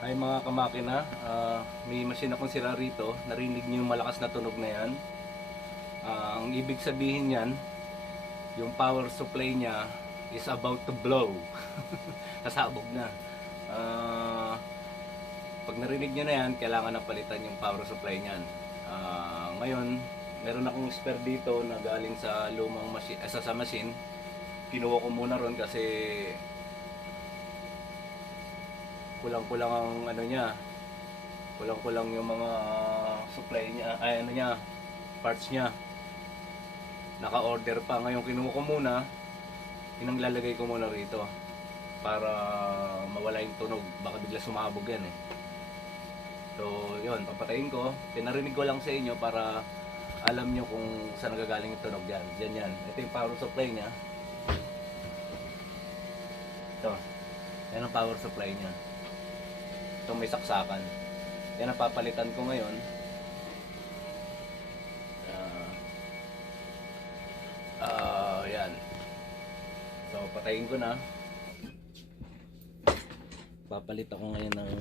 Ay mga kamakina, may machine akong sira rito. Narinig niyo yung malakas na tunog na yan. Ang ibig sabihin yan, yung power supply niya is about to blow. Kasabog na. Ah, Pag narinig niyo na yan, kailangan na palitan yung power supply niyan. Ngayon, meron akong spare dito na galing sa lumang machine, sa machine. Kinuha ko muna ron kasi kulang-kulang ang ano niya, kulang-kulang yung mga supply niya, ay ano niya, parts niya. Naka-order pa. Ngayon kinuha ko muna, inanglalagay ko muna rito para mawala yung tunog. Baka bigla sumabog yan eh. So yun, papatayin ko. Pinarinig ko lang sa inyo para alam nyo kung saan nagagaling yung tunog yan. Diyan yan. Ito yung power supply niya. Ito. Yan ang power supply niya. Ito may saksakan. Yan ang papalitan ko ngayon. Yan. So patayin ko na. Papalit ako ngayon ng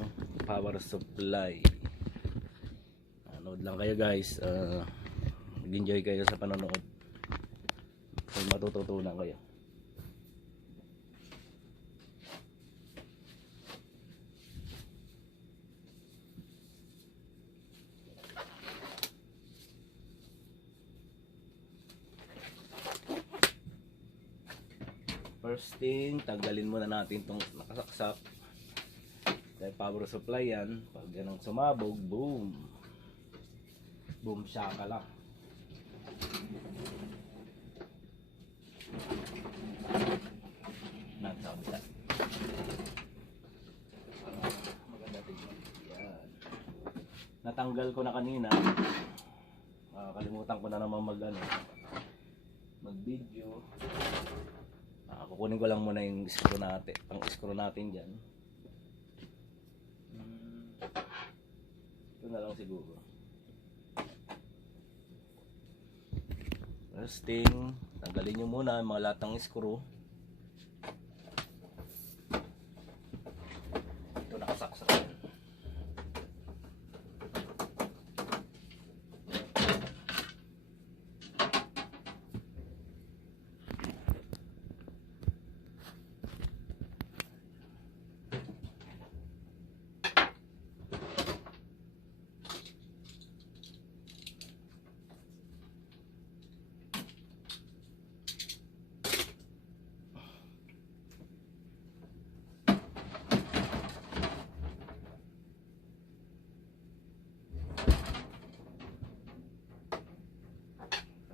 power supply. Nanood lang kayo guys. Mag-enjoy kayo sa panonood. May matututunan kayo. First thing, tanggalin muna natin itong nakasaksak. Dahil power supply yan. Pag ganang sumabog, boom. Boom shakala. Nagkabila. Maganda tingnan. Yan. Natanggal ko na kanina. Kalimutan ko na naman mag-video. Kukunin ko lang muna yung screw natin, ang screw natin dyan. Ito na lang siguro. First thing, tanggalin nyo muna yung mga lahat ng screw. Ito nakasaksak yan.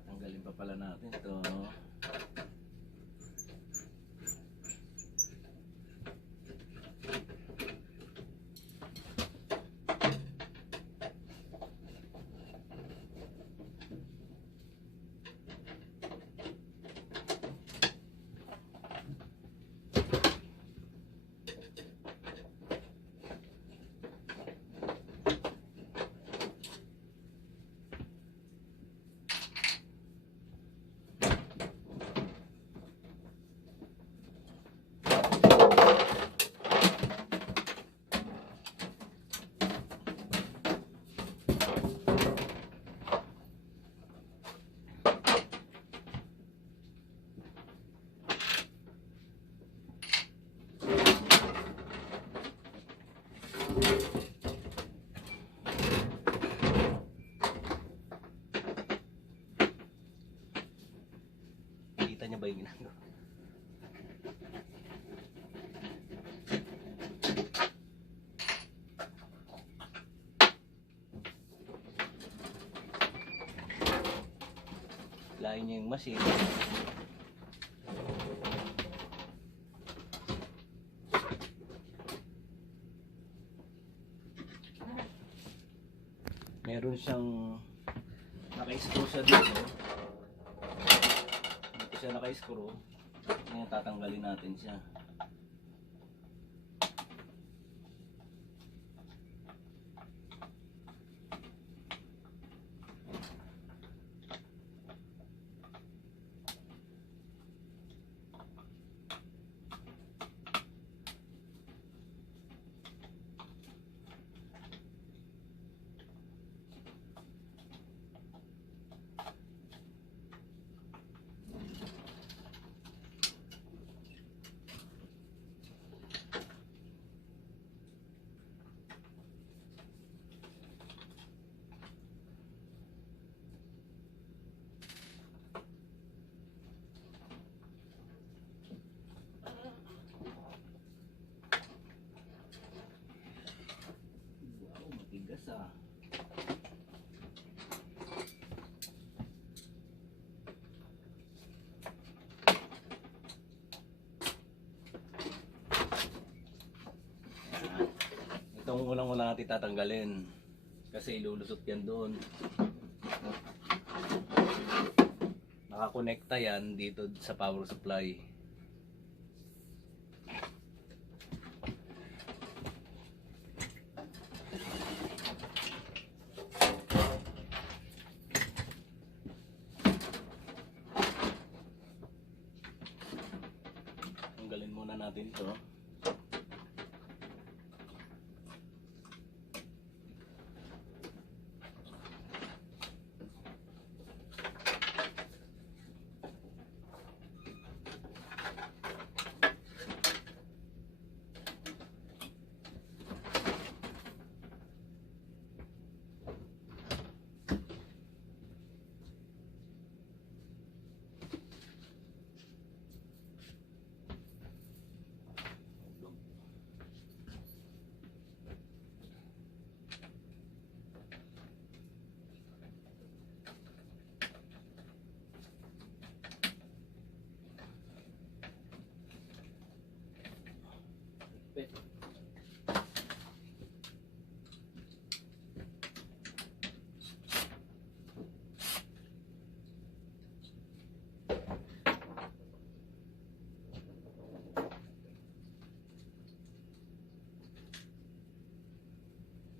Tanggalin pa pala natin ito. Kita niya ba yung ginagawa? Lain niya yung machine. Meron siyang naka-screw siya dito. Dito siya naka-screw. Ngayon tatanggalin natin siya. isa. Itong unang-una natin tatanggalin kasi ilulusot yan doon. Nakakonekta yan dito sa power supply. Tanggalin muna natin to.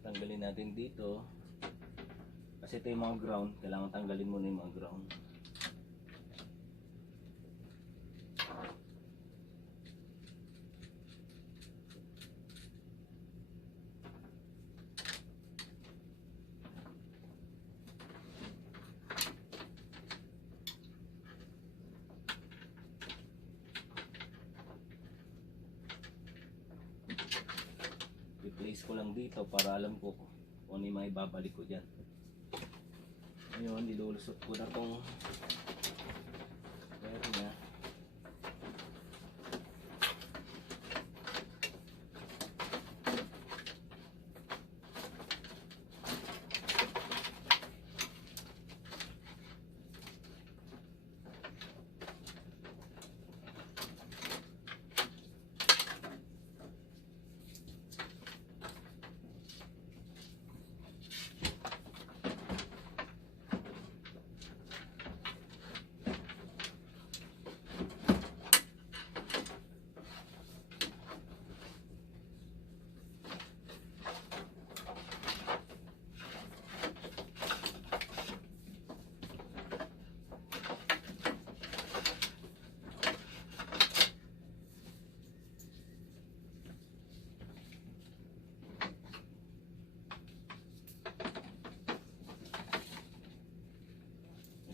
Tanggalin natin dito kasi ito yung mga ground, kailangan tanggalin muna yung mga ground. I-place ko lang dito para alam ko kung ano yung mga ibabalik ko dyan. Ngayon, nilulusot ko na itong wire niya.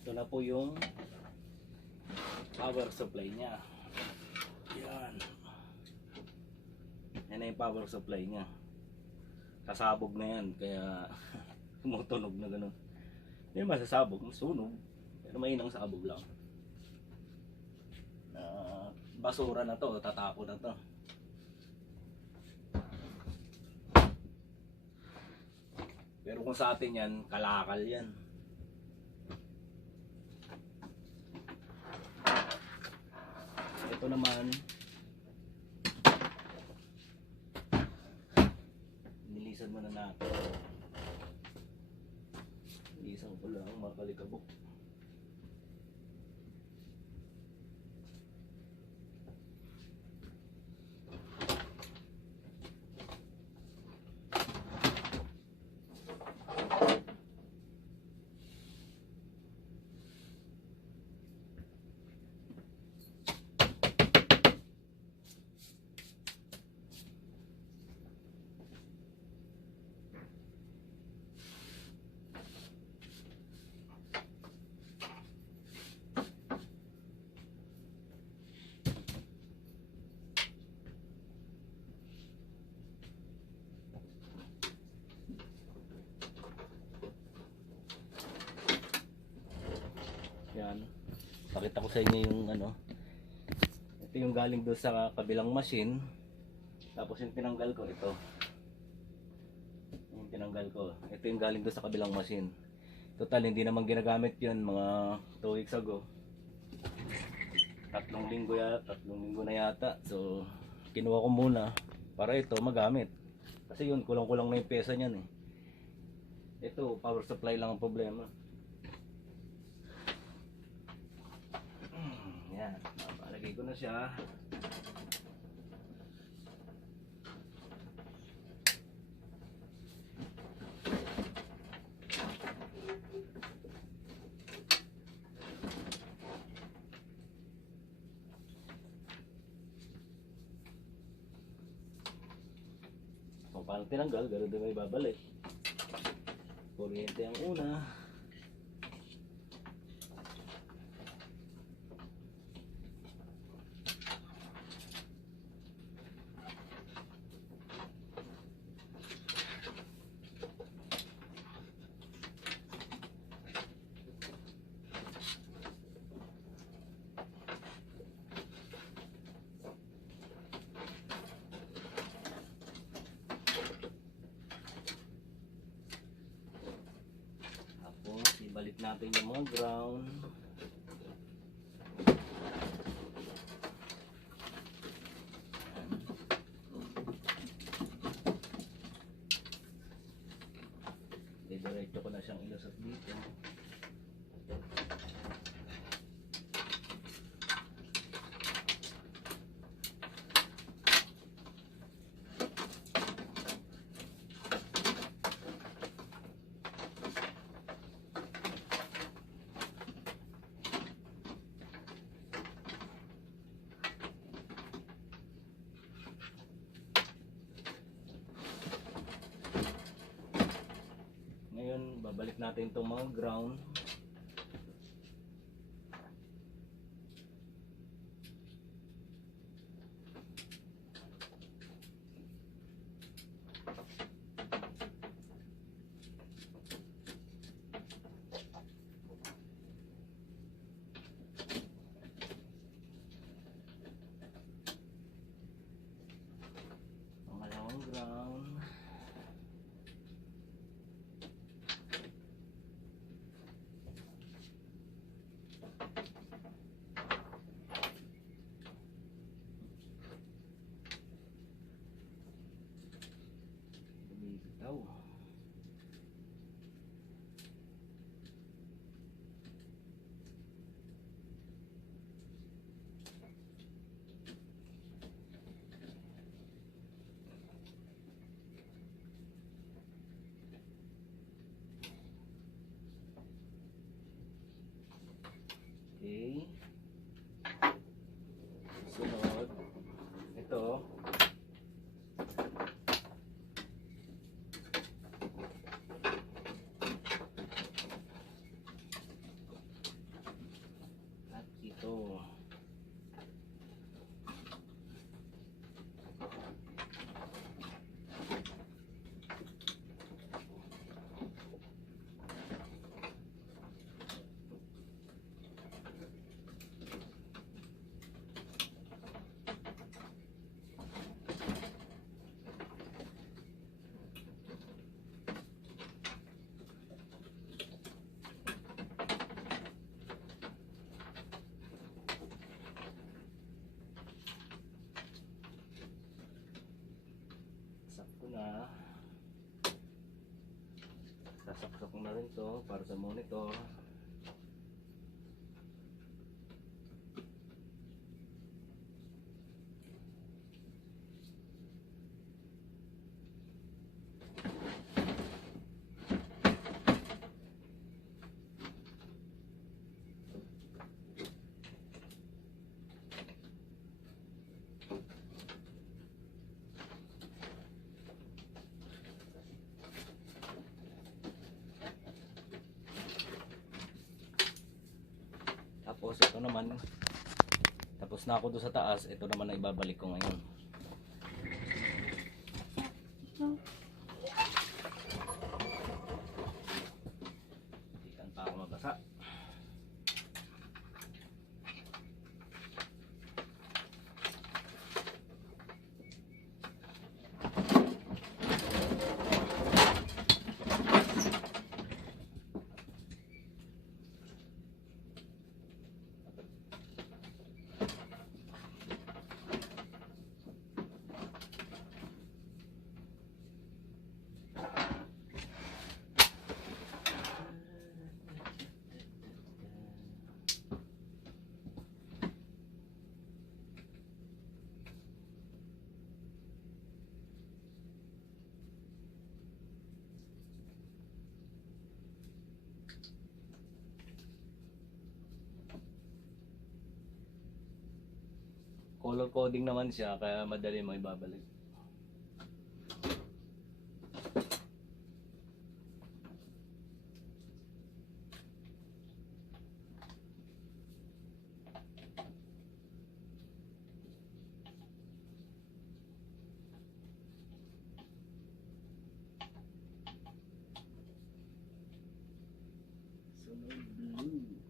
Ito na po yung power supply niya. Yan. Yan na yung power supply niya. Kasabog na yan, kaya tumutunog na gano'n. Hindi masasabog, masunog. Pero mainang sabog lang. Basura na to, tatapon na to. Pero kung sa atin yan, kalakal yan. Ito naman, nilisan muna natin. Nilisan ko lang, makalikabok. Yan. Pakita ko sa inyo yung ano. Ito yung galing doon sa kabilang machine. Tapos yung tinanggal ko ito. tinanggal ko. Ito yung galing doon sa kabilang machine. Total, hindi naman ginagamit yun mga 2 weeks ago. 3 linggo na yata. So, kinuha ko muna para ito magamit. Kasi yun, kulang-kulang na yung pyesa niyan eh. Ito, power supply lang ang problema. Yan, palagay ko na siya. Kung paano tinanggal, gano'n din may babalik. Kuryente ang una. Ibalik natin yung mga ground. Diretso ko na siyang ilusot dito. Ngayon, babalik natin itong mga ground. Pangalawang ground. Bumibitaw. Okay. Sunod. Ito. At ito. Sakto na. Sasaksak ko na rin to para sa monitor. Tapos ito naman, tapos na ako doon sa taas, ito naman na ibabalik ko ngayon. Ikan pa ako mabasa. color coding naman siya kaya madali mo ibabalik. Sunog blue.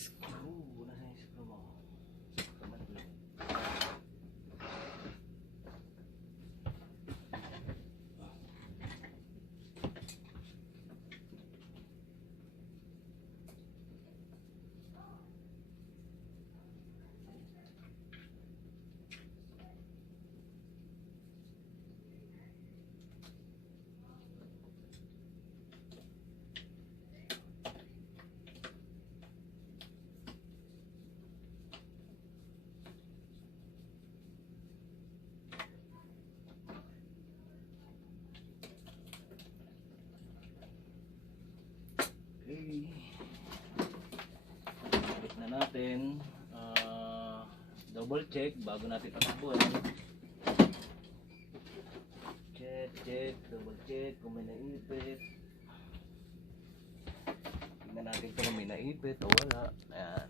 Screw, nasa yung screw mo? Okay. Balik na natin. Double check bago natin patakbuhan. Check, double check kung may naipit. Tingnan natin kung may naipit o wala. Ayan.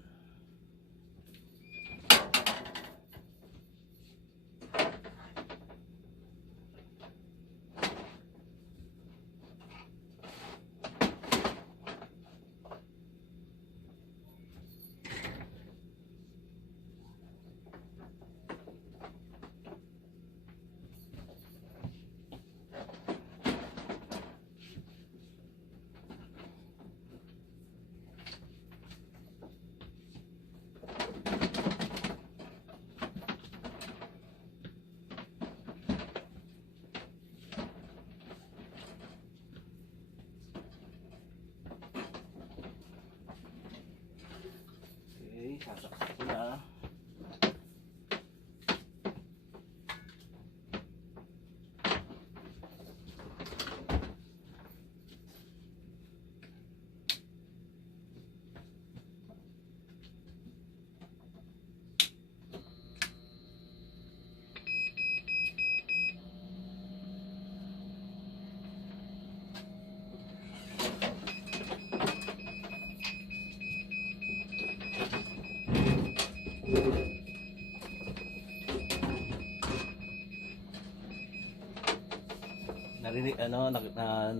Sasaksak ko na.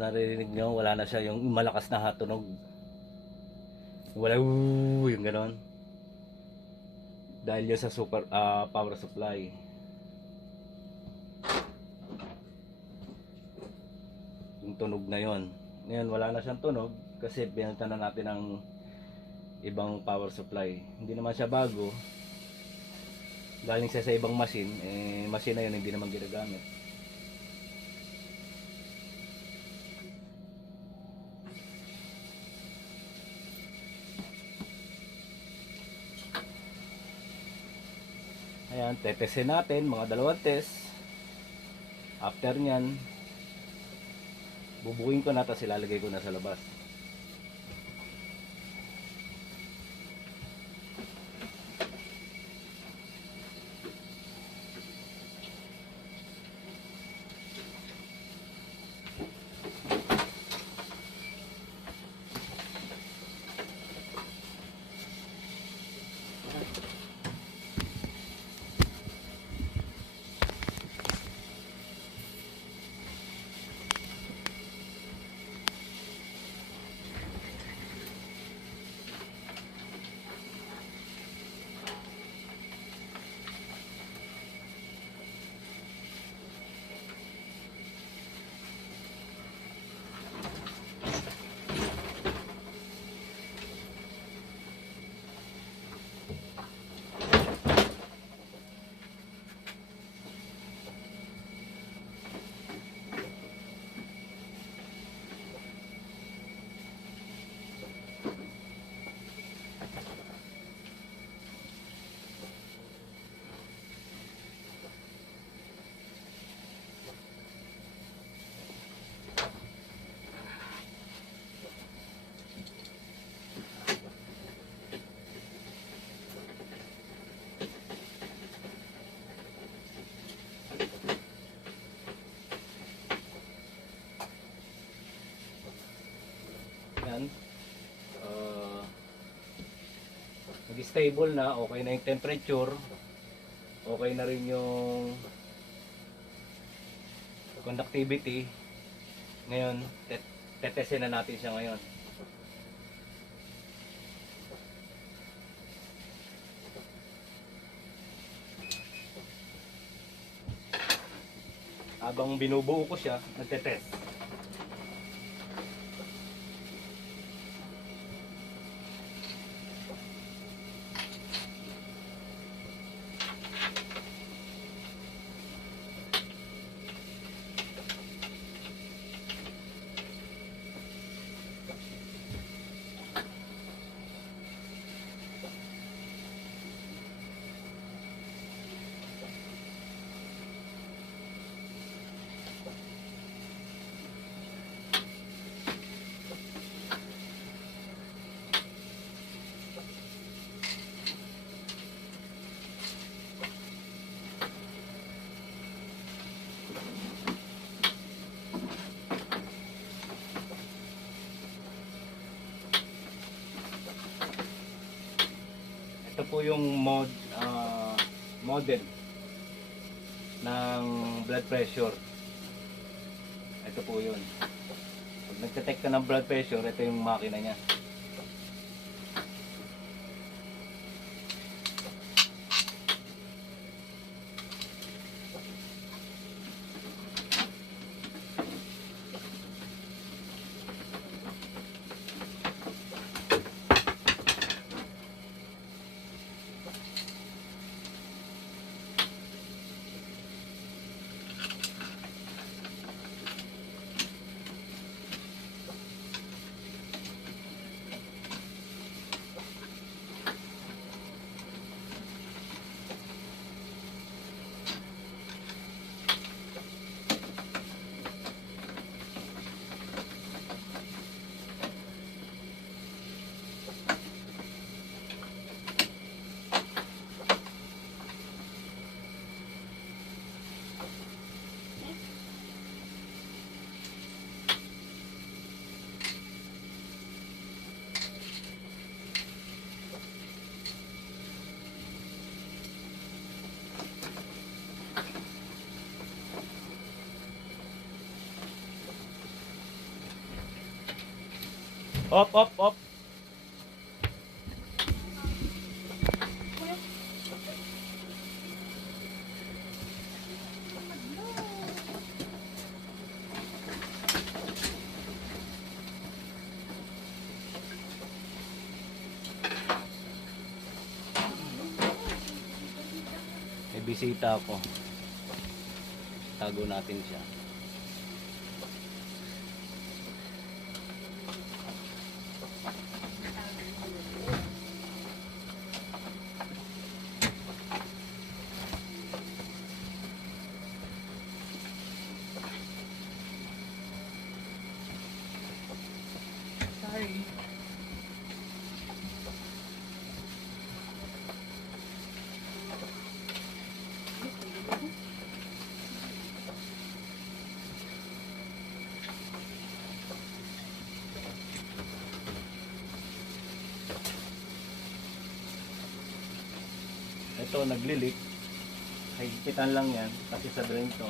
Narinig nyo, wala na siya yung malakas na hatunog. Wala yung ganon. Dahil yun sa super power supply. Yung tunog na yon. Ngayon wala na siyang tunog kasi binalitan na natin ng ibang power supply. Hindi naman siya bago. Galing siya sa ibang machine, machine na yun hindi naman ginagamit. Ayan, tetesin natin mga dalawang test. After nyan, bubukuin ko na, tapos ilalagay ko na sa labas. stable na, okay na yung temperature, okay na rin yung conductivity. Ngayon, tetesin na natin siya ngayon. Habang binubuo ko siya, nagtetest. Ito po yung model ng blood pressure. Ito po yun. Pag nagte-check ka ng blood pressure, ito yung makina niya. Op, op, op. May bisita ako. Tago natin siya. Sorry. Ito naglilik. Higpitan lang yan kasi sa drain to.